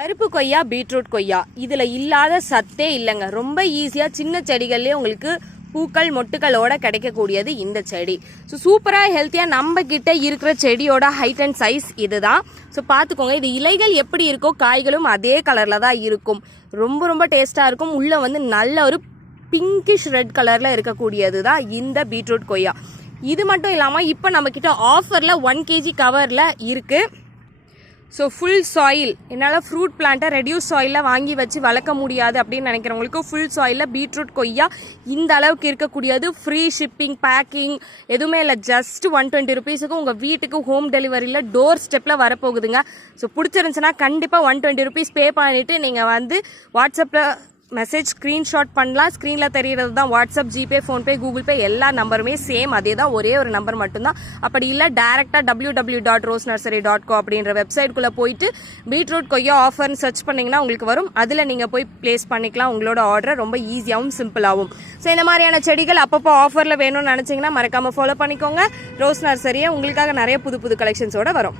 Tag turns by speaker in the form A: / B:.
A: கருப்பு கொய்யா பீட்ரூட் கொய்யா. இதில் இல்லாத சத்தே இல்லைங்க. ரொம்ப ஈஸியாக சின்ன செடிகள்லேயே உங்களுக்கு பூக்கள் மொட்டுகளோட கிடைக்கக்கூடியது இந்த செடி. ஸோ சூப்பராக ஹெல்த்தியாக நம்ம கிட்ட இருக்கிற செடியோட ஹைட் அண்ட் சைஸ் இதுதான். ஸோ பார்த்துக்கோங்க இது இலைகள் எப்படி இருக்கோ காய்களும் அதே கலரில் தான் இருக்கும். ரொம்ப ரொம்ப டேஸ்ட்டாக இருக்கும். உள்ளே வந்து நல்ல ஒரு பிங்கிஷ் ரெட் கலரில் இருக்கக்கூடியது தான் இந்த பீட்ரூட் கொய்யா. இது மட்டும் இல்லாமல் இப்போ நம்மக்கிட்ட ஆஃபரில் ஒன் கேஜி கவரில் இருக்குது ஸோ ஃபுல் சாயில் என்னால் ஃப்ரூட் பிளான்ட்டை ரெடியூஸ் சாயிலில் வாங்கி வச்சு வளர்க்க முடியாது அப்படின்னு நினைக்கிறவங்களுக்கு ஃபுல் சாயிலில் பீட்ரூட் கொய்யா இந்த அளவுக்கு இருக்கக்கூடியது. ஃப்ரீ ஷிப்பிங் பேக்கிங் எதுவுமே இல்லை. ஜஸ்ட் ஒன் டுவெண்ட்டி ருபீஸுக்கு உங்கள் வீட்டுக்கு ஹோம் டெலிவரியில் டோர் ஸ்டெப்பில் வரப்போகுதுங்க. ஸோ பிடிச்சிருந்துச்சுன்னா கண்டிப்பாக ஒன் டுவெண்ட்டி ருபீஸ் பே பண்ணிவிட்டு நீங்கள் வந்து வாட்ஸ்அப்பில் மெசேஜ் ஸ்க்ரீன்ஷாட் பண்ணலாம். ஸ்க்ரீனில் தெரிகிறது தான் WhatsApp GPay PhonePe Google Pay எல்லா நம்பருமே சேம் அதே தான் ஒரே ஒரு நம்பர் மட்டும்தான். அப்படி இல்லை டேரெக்டாக W W dot rose nursery dot co அப்படின்ற வெப்சைட்குள்ளே போயிட்டு பீட்ரூட் கொய்யா ஆஃபர்னு சர்ச் பண்ணிங்கன்னா உங்களுக்கு வரும். அதில் நீங்கள் போய் ப்ளேஸ் பண்ணிக்கலாம். உங்களோட ஆர்டரை ரொம்ப ஈஸியாகவும் சிம்பிளாகவும் ஸோ இந்த மாதிரியான செடிகள் அப்பப்போ ஆஃபரில் வேணும்னு நினச்சிங்கன்னா மறக்காமல் ஃபாலோ பண்ணிக்கோங்க. ரோஸ் நர்சரியை உங்களுக்காக நிறைய புது புது கலெக்ஷன்ஸோட வரும்.